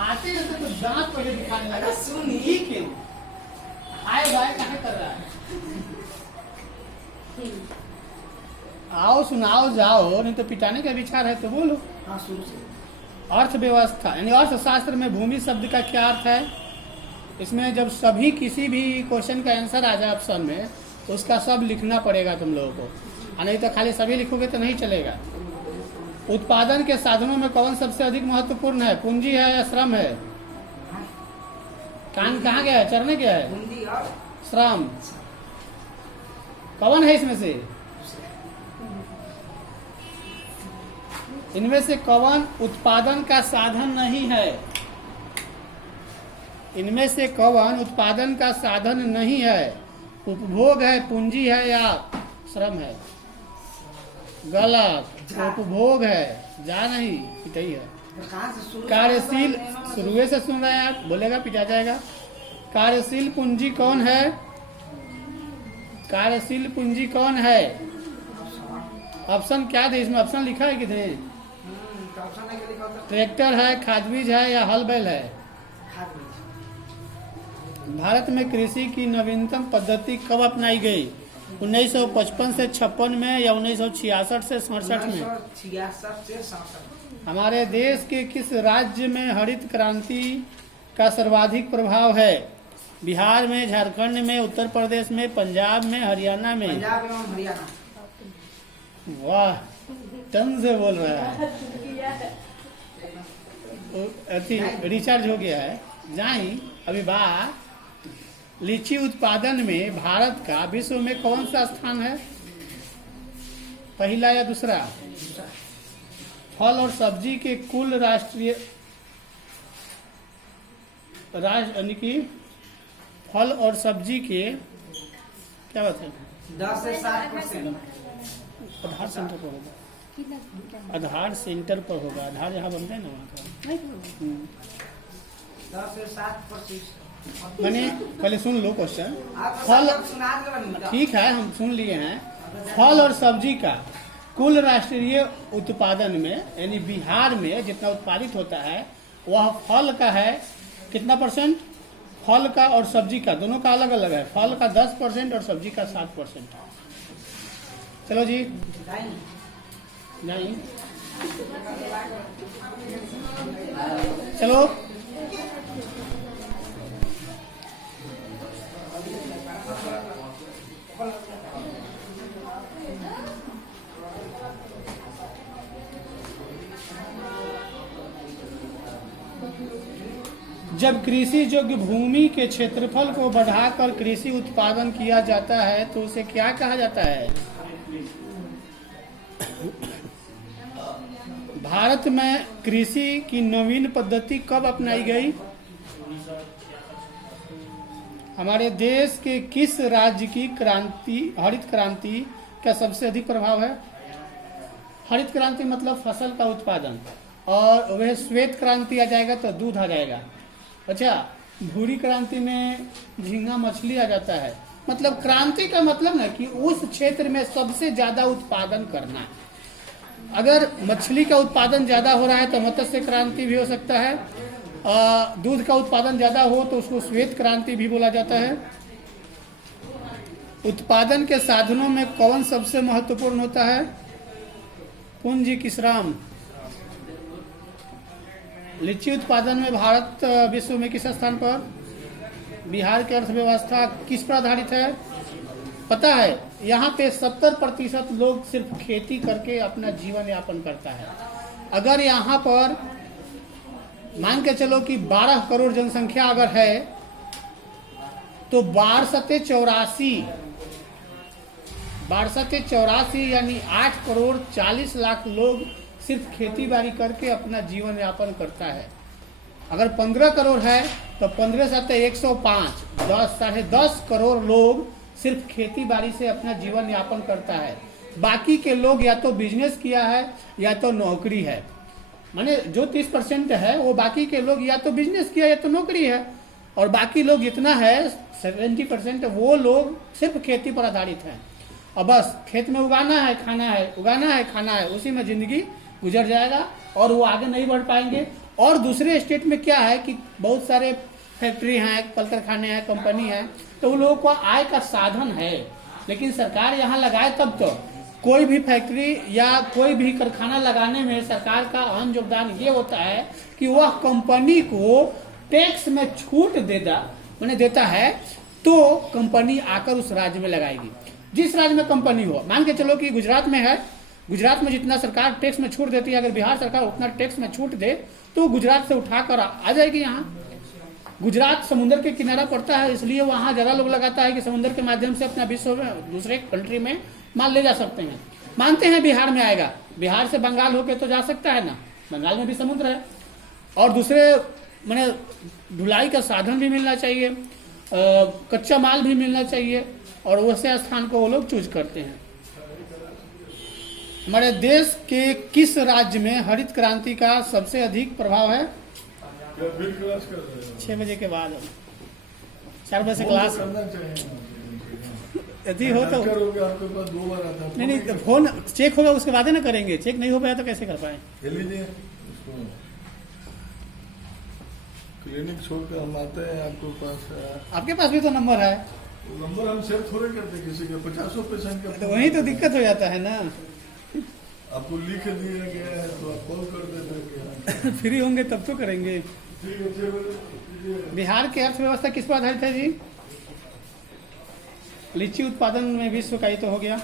आते रहते तो दांत पहले दिखाने लगा। सुन ही क्यों हाय बाय कहाँ कर रहा है? आओ सुनाओ जाओ, नहीं तो पिटाने का विचार है तो बोलो। हाँ शुरू से अर्थव्यवस्था यानी अर्थशास्त्र में भूमि शब्द का क्या अर्थ है? इसमें जब सभी किसी भी क्वेश्चन का आंसर आ जाए ऑप्शन में तो उसका सब लिखना पड़ेगा तुम लोगों को, और नहीं तो खाली सभी लिखोगे तो नहीं चलेगा। उत्पादन के साधनों में कौन सबसे अधिक महत्वपूर्ण है? पूंजी है या श्रम है? कान कहाँ गया है? चरने गया है? हिंदी और श्रम कौन है इसमें से? इनमें से कौन उत्पादन का साधन नहीं है? इनमें से कौन उत्पादन का साधन नहीं है? उपभोग है, पूंजी है या श्रम है? गलत, उपभोग है, जा नहीं पिटाई है। कहाँ से शुरू? कार्यशील शुरुए से सुन रहे हैं आप, बोलेगा पिटा जाएगा। कार्यशील पूंजी कौन है? कार्यशील पूंजी कौन है? ऑप्शन क्या थे इसमें? ऑप्शन लिखा है कितने? ऑप्शन है कि लिखा होता है? ट्रैक्टर है, खाद बीज है या हल बैल है? खाद बीज। भारत में कृषि की नवीनतम पद्धति कब अपनाई गई? 1955 से 56 में या 1966 से 67 में? 1966 से 67। हमारे देश के किस राज्य में हरित क्रांति का सर्वाधिक प्रभाव है? बिहार में, झारखंड में, उत्तर प्रदेश में, पंजाब में, हरियाणा में? पंजाब एवं हरियाणा। वाह, तंज से बोल रहा है। अथी रिचार्ज हो गया है। जाई अभी बात, लीची उत्पादन में भारत का विश्व में कौन सा स्थान है? पहला या दूसरा? फल और सब्जी के कुल राष्ट्रीय यानी कि फल और सब्जी के क्या बात है? 10 से 7%। आधार सेंटर पर होगा। आधार सेंटर पर होगा। आधार जहाँ बनता है ना वहाँ का। 10 से 7%। मैंने पहले सुन लो क्वेश्चन। आप फल सुना दो। ठीक है, हम सुन लिए हैं। फल और सब्जी का कुल राष्ट्रीय उत्पादन में यानी बिहार में जितना उत्पादित होता है वह फल का है कितना परसेंट? फल का और सब्जी का दोनों का अलग अलग है। फल का 10% और सब्जी का 7%। चलो जी नहीं चलो जब कृषि योग्य भूमि के क्षेत्रफल को बढ़ाकर कृषि उत्पादन किया जाता है तो उसे क्या कहा जाता है? भारत में कृषि की नवीन पद्धति कब अपनाई गई? हमारे देश के किस राज्य की हरित क्रांति का सबसे अधिक प्रभाव है? हरित क्रांति मतलब फसल का उत्पादन, और वह श्वेत क्रांति आ जाएगा तो दूध आ जाएगा। अच्छा, भूरी क्रांति में झींगा मछली आ जाता है। मतलब क्रांति का मतलब ना कि उस क्षेत्र में सबसे ज्यादा उत्पादन करना है। अगर मछली का उत्पादन ज्यादा हो रहा है तो मत्स्य क्रांति भी हो सकता है। दूध का उत्पादन ज्यादा हो तो उसको श्वेत क्रांति भी बोला जाता है। उत्पादन के साधनों में कौन सबसे महत्वपूर्ण होता है? पूंजी की श्रम। लीची उत्पादन में भारत विश्व में किस स्थान पर? बिहार की अर्थव्यवस्था किस पर आधारित है? पता है, यहाँ पे 70% लोग सिर्फ खेती करके अपना जीवन यापन करता है। अगर यहाँ पर मान के चलो कि 12 करोड़ जनसंख्या अगर है तो 1284 यानी 8 करोड़ 40 लाख लोग सिर्फ खेती बाड़ी करके अपना जीवन यापन करता है। अगर 15 करोड़ है तो 15 7 105 10 करोड़ लोग सिर्फ खेती बाड़ी से अपना जीवन यापन करता है। बाकी के लोग या तो बिजनेस किया है या तो नौकरी है। माने जो 30% है वो बाकी के लोग या तो बिजनेस किया या तो नौकरी है, और बाकी लोग जितना है 70% वो लोग सिर्फ खेती पर आधारित हैं। और बस खेत में उगाना है खाना है, उगाना है खाना है, उसी में जिंदगी गुजर जाएगा और वो आगे नहीं बढ़ पाएंगे। और दूसरे स्टेट में क्या है कि बहुत सारे फैक्ट्री हैं, कल कारखाने हैं, कंपनी है, तो उन लोगों को आय का साधन है, लेकिन सरकार यहाँ लगाए तब तो। कोई भी फैक्ट्री या कोई भी कारखाना लगाने में सरकार का अहम योगदान ये होता है कि वह कंपनी को टैक्स में छूट देता है, तो कंपनी आकर उस राज्य में लगाएगी। जिस राज्य में कंपनी हो, मान के चलो कि गुजरात में है, गुजरात में जितना सरकार टैक्स में छूट देती है, अगर बिहार सरकार उतना टैक्स में छूट दे तो गुजरात से उठाकर आ जाएगी यहाँ। गुजरात समुद्र के किनारा पड़ता है, इसलिए वहाँ ज़्यादा लोग लगाता है कि समुद्र के माध्यम से अपना विश्व में दूसरे कंट्री में माल ले जा सकते हैं। मानते हैं बिहार में आएगा, बिहार से बंगाल होके तो जा सकता है ना, बंगाल में भी समुद्र है। और दूसरे मैंने ढुलाई का साधन भी मिलना चाहिए, कच्चा माल भी मिलना चाहिए, और वैसे स्थान को वो लोग चूज करते हैं। हमारे देश के किस राज्य में हरित क्रांति का सबसे अधिक प्रभाव है? 6 बजे के बाद, 4 बजे से क्लास यदि हो तो आपके पास 2 बार आता है। नहीं, तो फोन चेक होगा उसके बाद ही ना करेंगे, चेक नहीं हो पाया तो कैसे कर पाए? क्लिनिक छोड़कर हम आते हैं आपके पास। आपके पास भी तो नंबर है, नंबर हम सेव थोड़े करते किसी के, 50 पेशेंट का। तो वही तो दिक्कत हो जाता है ना। आपको लिख दिया गया है तो आप कॉल कर देते हैं। फ्री होंगे तब तो करेंगे। ठीक है, 6 बजे। बिहार की अर्थव्यवस्था किस पर आधारित है जी? लीची उत्पादन में विश्व का ही तो हो गया।